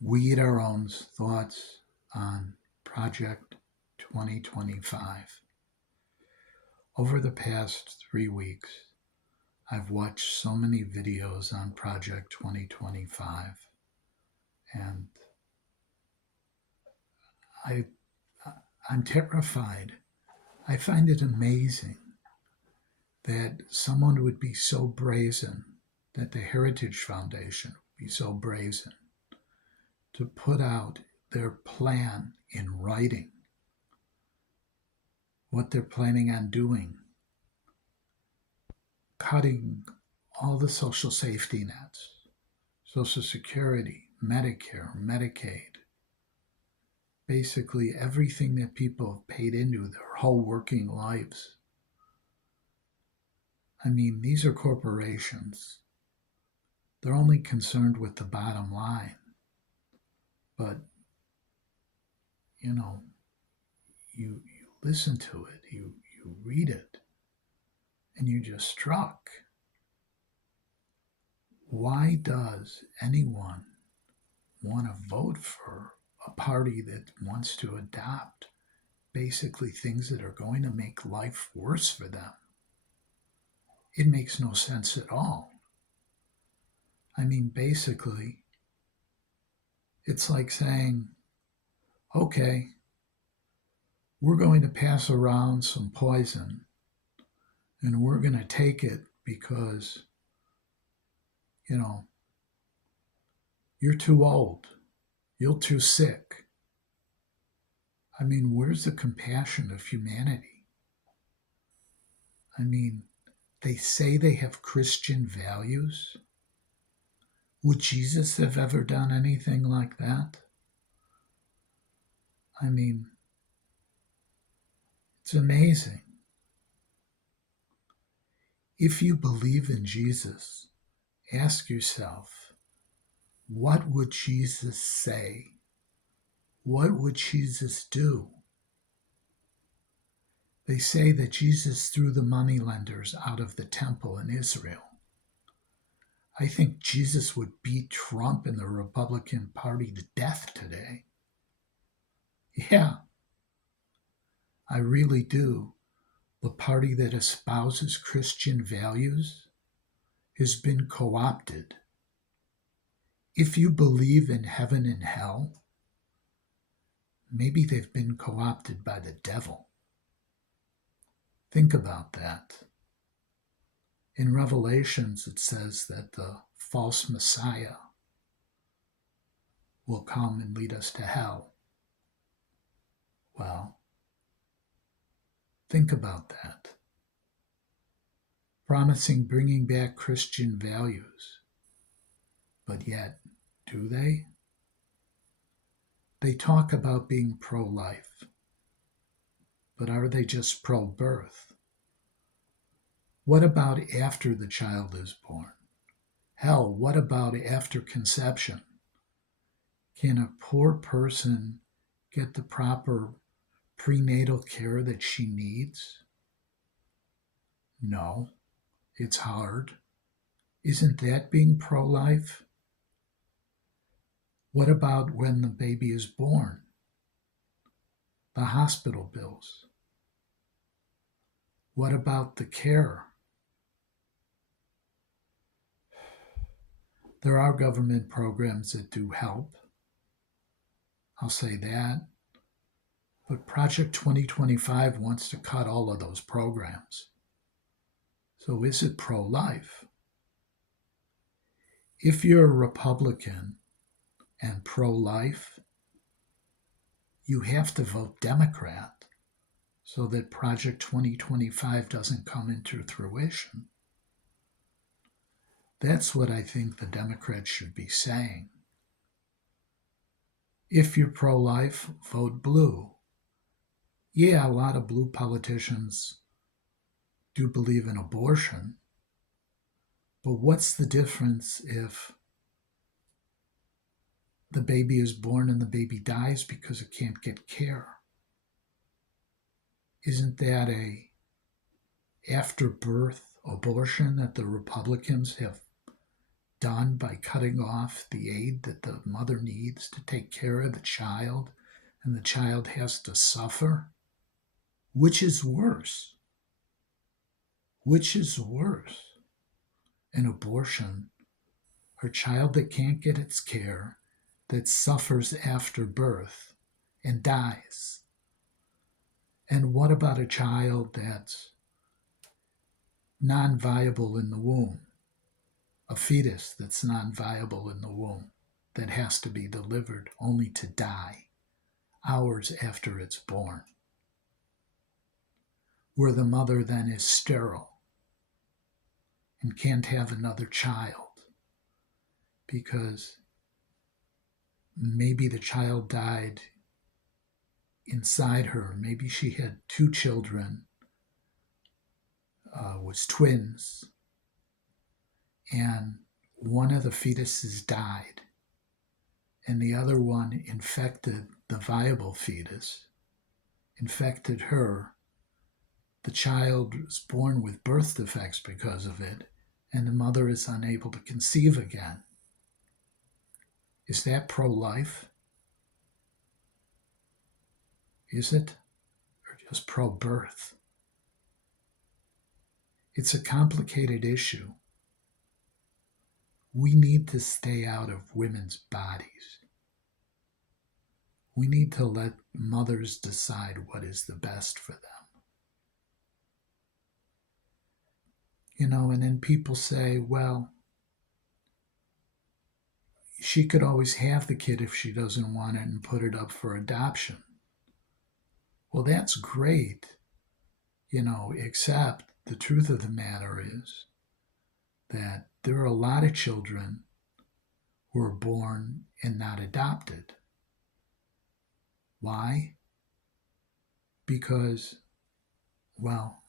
we at our own thoughts on Project 2025. Over the past 3 weeks, I've watched so many videos on Project 2025, and I, I'm terrified. I find it amazing that someone would be so brazen, that the Heritage Foundation would be so brazen to put out their plan in writing, what they're planning on doing, cutting all the social safety nets, Social Security, Medicare, Medicaid, basically everything that people have paid into their whole working lives. I mean, these are corporations. They're only concerned with the bottom line. But, you know, you listen to it, you read it, and you're just struck. Why does anyone want to vote for a party that wants to adopt basically things that are going to make life worse for them? It makes no sense at all. I mean, basically, it's like saying, okay, we're going to pass around some poison and we're going to take it because, you know, you're too old, you're too sick. I mean, where's the compassion of humanity? I mean, they say they have Christian values. Would Jesus have ever done anything like that? I mean, it's amazing. If you believe in Jesus, ask yourself, what would Jesus say? What would Jesus do? They say that Jesus threw the moneylenders out of the temple in Israel. I think Jesus would beat Trump and the Republican Party to death today. Yeah, I really do. The party that espouses Christian values has been co opted. If you believe in heaven and hell, maybe they've been co opted by the devil. Think about that. In Revelations, it says that the false Messiah will come and lead us to hell. Well, think about that. Promising bringing back Christian values. But yet, do they? They talk about being pro life. But are they just pro birth? What about after the child is born? Hell, what about after conception? Can a poor person get the proper prenatal care that she needs? No, it's hard. Isn't that being pro life? What about when the baby is born? The hospital bills. What about the care? There are government programs that do help. I'll say that. But Project 2025 wants to cut all of those programs. So is it pro life? If you're a Republican and pro life, you have to vote Democrat so that Project 2025 doesn't come into fruition. That's what I think the Democrats should be saying. If you're pro life, vote blue. Yeah, a lot of blue politicians do believe in abortion, but what's the difference if the baby is born and the baby dies because it can't get care? Isn't that a after birth abortion that the Republicans have done by cutting off the aid that the mother needs to take care of the child, and the child has to suffer? Which is worse? Which is worse? An abortion, or a child that can't get its care, that suffers after birth and dies? And what about a child that's non viable in the womb? A fetus that's non viable in the womb, that has to be delivered only to die hours after it's born, where the mother then is sterile and can't have another child because maybe the child died inside her. Maybe she had two children, was twins, and one of the fetuses died, and the other one infected the viable fetus, infected her. The child was born with birth defects because of it, and the mother is unable to conceive again. Is that pro-life? Is it? Or just pro-birth? It's a complicated issue. We need to stay out of women's bodies. We need to let mothers decide what is the best for them. And then people say, well, she could always have the kid if she doesn't want it and put it up for adoption. Well, that's great, except the truth of the matter is that there are a lot of children who are born and not adopted. Why? Because, well,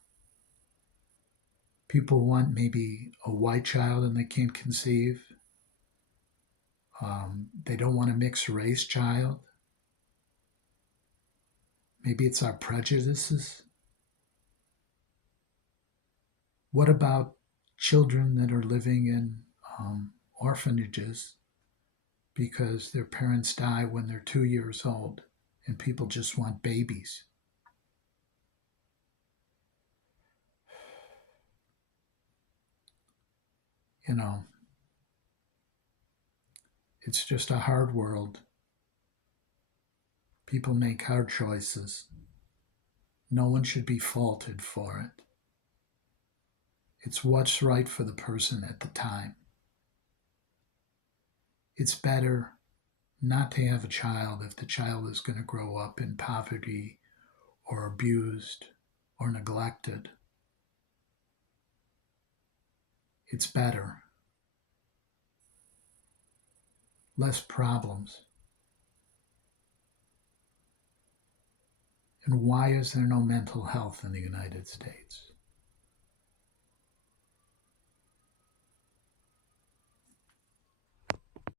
people want maybe a white child and they can't conceive. They don't want a mixed race child. Maybe it's our prejudices. What about children that are living in orphanages because their parents die when they're 2 years old and people just want babies? It's just a hard world. People make hard choices. No one should be faulted for it. It's what's right for the person at the time. It's better not to have a child if the child is going to grow up in poverty or abused or neglected. It's better. Less problems. And why is there no mental health in the United States?